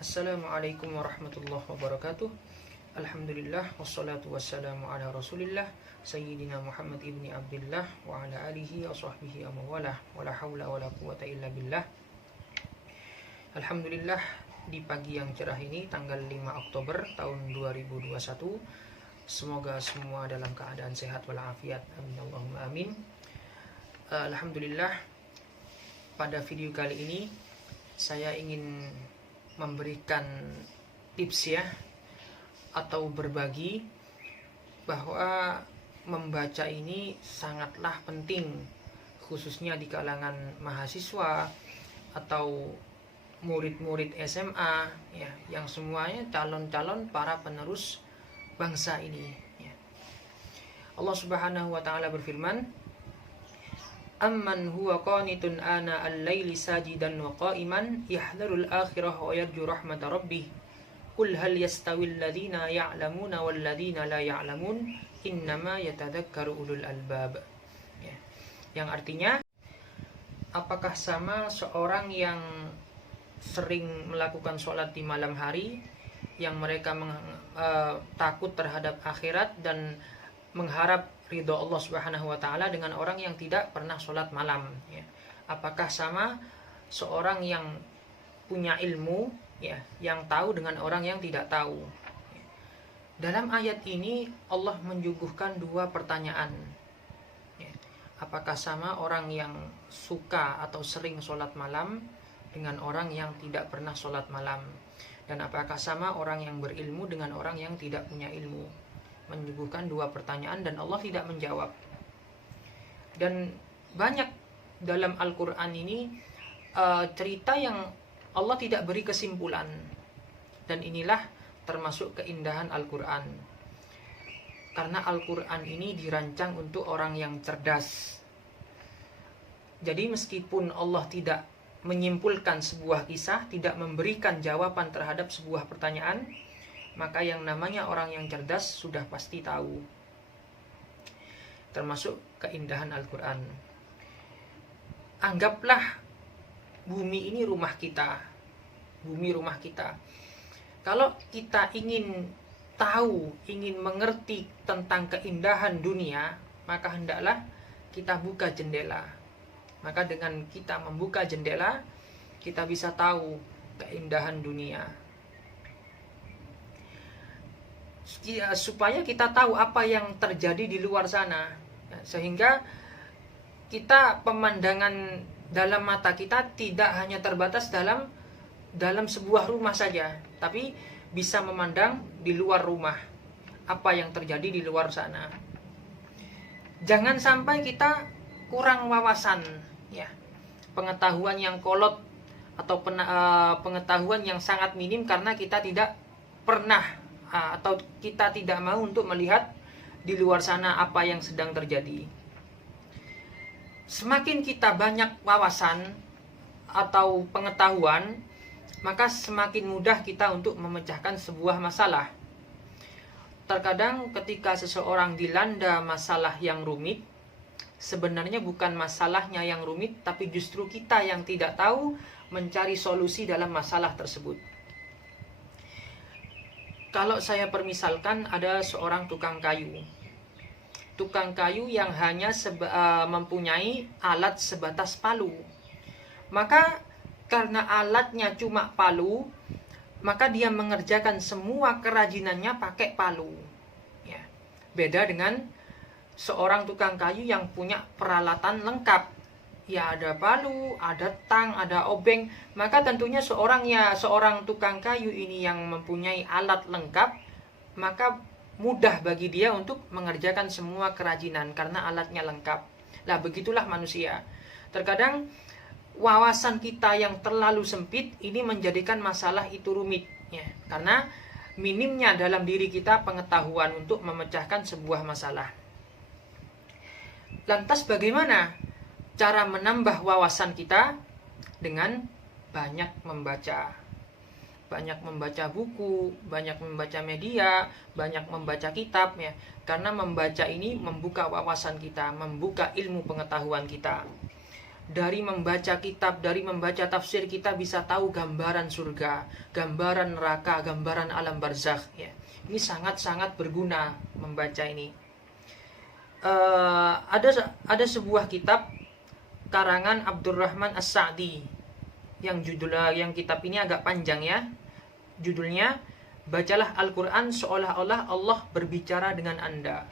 Assalamualaikum warahmatullahi wabarakatuh. Alhamdulillah wassalatu wassalamu ala Rasulillah Sayyidina Muhammad ibni Abdullah wa ala alihi wa sahbihi amawalah wa la hawla wa la quwata illa billah. Alhamdulillah, di pagi yang cerah ini tanggal 5 Oktober tahun 2021, semoga semua dalam keadaan sehat walafiat. Amin Allahumma amin. Alhamdulillah, pada video kali ini saya ingin memberikan tips atau berbagi bahwa membaca ini sangatlah penting, khususnya di kalangan mahasiswa atau murid-murid SMA yang semuanya calon-calon para penerus bangsa ini. Allah Subhanahu wa taala berfirman, Amman huwa qanitun ana al-laili sajidan wa qa'iman yahdharul akhirah wa yarju rahmata rabbih. Qul hal yastawil ladzina ya'lamuna wal ladzina la ya'lamun innama yatadzakkaru ulul albab. Yang artinya, apakah sama seorang yang sering melakukan sholat di malam hari, yang mereka takut terhadap akhirat dan mengharap ridho Allah Subhanahu wa taala, dengan orang yang tidak pernah sholat malam? Apakah sama seorang yang punya ilmu yang tahu dengan orang yang tidak tahu? Dalam ayat ini Allah menyuguhkan dua pertanyaan. Apakah sama orang yang suka atau sering sholat malam dengan orang yang tidak pernah sholat malam? Dan apakah sama orang yang berilmu dengan orang yang tidak punya ilmu? Menyuguhkan dua pertanyaan dan Allah tidak menjawab. Dan banyak dalam Al-Quran ini cerita yang Allah tidak beri kesimpulan. Dan inilah termasuk keindahan Al-Quran. Karena Al-Quran ini dirancang untuk orang yang cerdas. Jadi meskipun Allah tidak menyimpulkan sebuah kisah, tidak memberikan jawaban terhadap sebuah pertanyaan, maka yang namanya orang yang cerdas sudah pasti tahu. Termasuk keindahan Al-Quran. Anggaplah bumi ini rumah kita. Bumi rumah kita. Kalau kita ingin tahu, ingin mengerti tentang keindahan dunia, maka hendaklah kita buka jendela. Maka dengan kita membuka jendela, kita bisa tahu keindahan dunia. Supaya kita tahu apa yang terjadi di luar sana, sehingga kita pemandangan dalam mata kita tidak hanya terbatas dalam sebuah rumah saja, tapi bisa memandang di luar rumah apa yang terjadi di luar sana. Jangan sampai kita kurang wawasan, pengetahuan yang kolot atau pengetahuan yang sangat minim karena kita tidak pernah atau kita tidak mau untuk melihat di luar sana apa yang sedang terjadi. Semakin kita banyak wawasan atau pengetahuan, maka semakin mudah kita untuk memecahkan sebuah masalah. Terkadang ketika seseorang dilanda masalah yang rumit, sebenarnya bukan masalahnya yang rumit, tapi justru kita yang tidak tahu mencari solusi dalam masalah tersebut. Kalau saya permisalkan, ada seorang tukang kayu. Tukang kayu yang hanya mempunyai alat sebatas palu. Maka karena alatnya cuma palu, maka dia mengerjakan semua kerajinannya pakai palu. Beda dengan seorang tukang kayu yang punya peralatan lengkap. Ada palu, ada tang, ada obeng. Maka tentunya seorang tukang kayu ini yang mempunyai alat lengkap, maka mudah bagi dia untuk mengerjakan semua kerajinan karena alatnya lengkap. Lah begitulah manusia. Terkadang wawasan kita yang terlalu sempit ini menjadikan masalah itu rumit, karena minimnya dalam diri kita pengetahuan untuk memecahkan sebuah masalah. Lantas bagaimana cara menambah wawasan kita? Dengan banyak membaca. Banyak membaca buku, banyak membaca media, banyak membaca kitab, Karena membaca ini membuka wawasan kita, membuka ilmu pengetahuan kita. dari membaca kitab, dari membaca tafsir kita bisa tahu gambaran surga, gambaran neraka, gambaran alam barzakh ya. Ini sangat-sangat berguna membaca ini. Ada sebuah kitab karangan Abdurrahman As-Sa'di yang kitab ini agak panjang ya. Judulnya Bacalah Al-Quran seolah-olah Allah berbicara dengan Anda.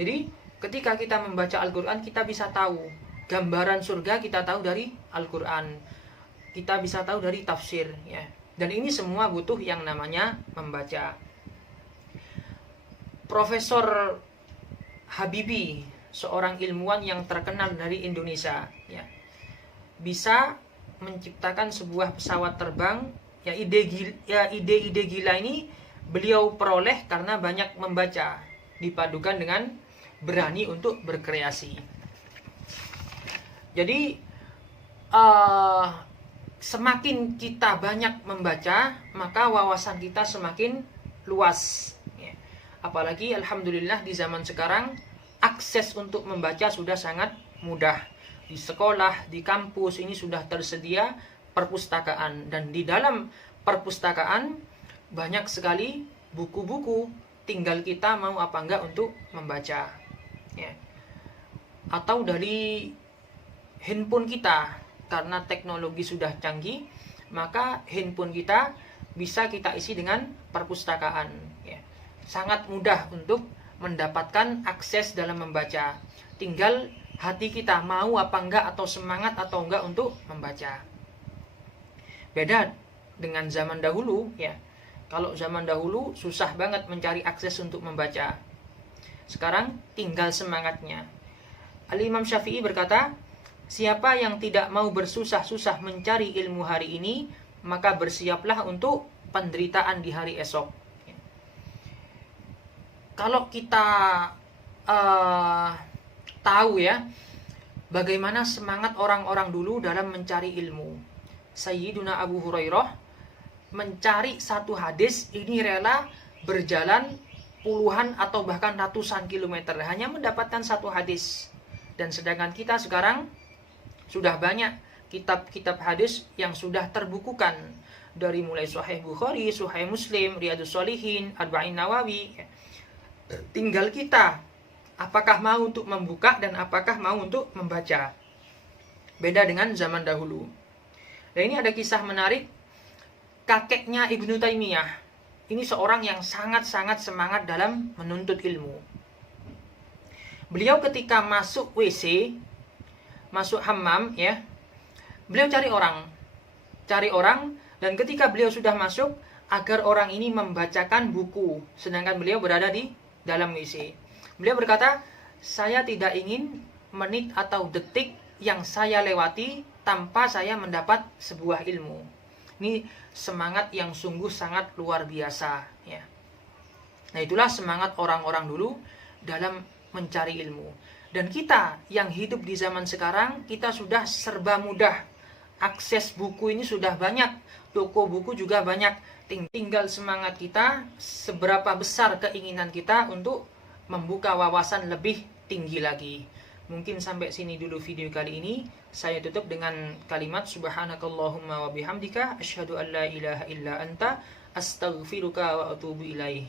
Jadi ketika kita membaca Al-Quran, kita bisa tahu gambaran surga, kita tahu dari Al-Quran, kita bisa tahu dari tafsir ya. Dan ini semua butuh yang namanya membaca. Profesor Habibie, seorang ilmuwan yang terkenal dari Indonesia ya, bisa menciptakan sebuah pesawat terbang ya. Ide-ide gila ini beliau peroleh karena banyak membaca, dipadukan dengan berani untuk berkreasi. Jadi semakin kita banyak membaca, maka wawasan kita semakin luas ya. Apalagi alhamdulillah di zaman sekarang akses untuk membaca sudah sangat mudah. Di sekolah, di kampus ini sudah tersedia perpustakaan, dan di dalam perpustakaan banyak sekali buku-buku, tinggal kita mau apa enggak untuk membaca ya. Atau dari handphone kita, karena teknologi sudah canggih, maka handphone kita bisa kita isi dengan perpustakaan ya. Sangat mudah untuk mendapatkan akses dalam membaca. Tinggal hati kita mau apa enggak, atau semangat atau enggak untuk membaca. Beda dengan zaman dahulu ya. Kalau zaman dahulu susah banget mencari akses untuk membaca. Sekarang tinggal semangatnya. Al-Imam Syafi'i berkata, siapa yang tidak mau bersusah-susah mencari ilmu hari ini, maka bersiaplah untuk penderitaan di hari esok. Kalau kita tahu ya, bagaimana semangat orang-orang dulu dalam mencari ilmu. Sayyiduna Abu Hurairah mencari satu hadis ini rela berjalan puluhan atau bahkan ratusan kilometer hanya mendapatkan satu hadis. Dan sedangkan kita sekarang sudah banyak kitab-kitab hadis yang sudah terbukukan, dari mulai Sahih Bukhari, Sahih Muslim, Riyadhus Shalihin, Arba'in Nawawi. Tinggal kita apakah mau untuk membuka dan apakah mau untuk membaca. Beda dengan zaman dahulu. Dan ini ada kisah menarik. Kakeknya Ibnu Taimiyah, ini seorang yang sangat-sangat semangat dalam menuntut ilmu. Beliau ketika masuk WC, masuk hammam ya, beliau cari orang, dan ketika beliau sudah masuk, agar orang ini membacakan buku, sedangkan beliau berada di dalam WC. Beliau berkata, saya tidak ingin menit atau detik yang saya lewati tanpa saya mendapat sebuah ilmu. Ini semangat yang sungguh sangat luar biasa ya. Nah, itulah semangat orang-orang dulu dalam mencari ilmu. Dan kita yang hidup di zaman sekarang, kita sudah serba mudah. Akses buku ini sudah banyak, toko buku juga banyak. Tinggal semangat kita, seberapa besar keinginan kita untuk membuka wawasan lebih tinggi lagi. Mungkin sampai sini dulu video kali ini. Saya tutup dengan kalimat subhanakallahumma wa bihamdika asyhadu an la ilaha illa anta astaghfiruka wa atubu ilaih.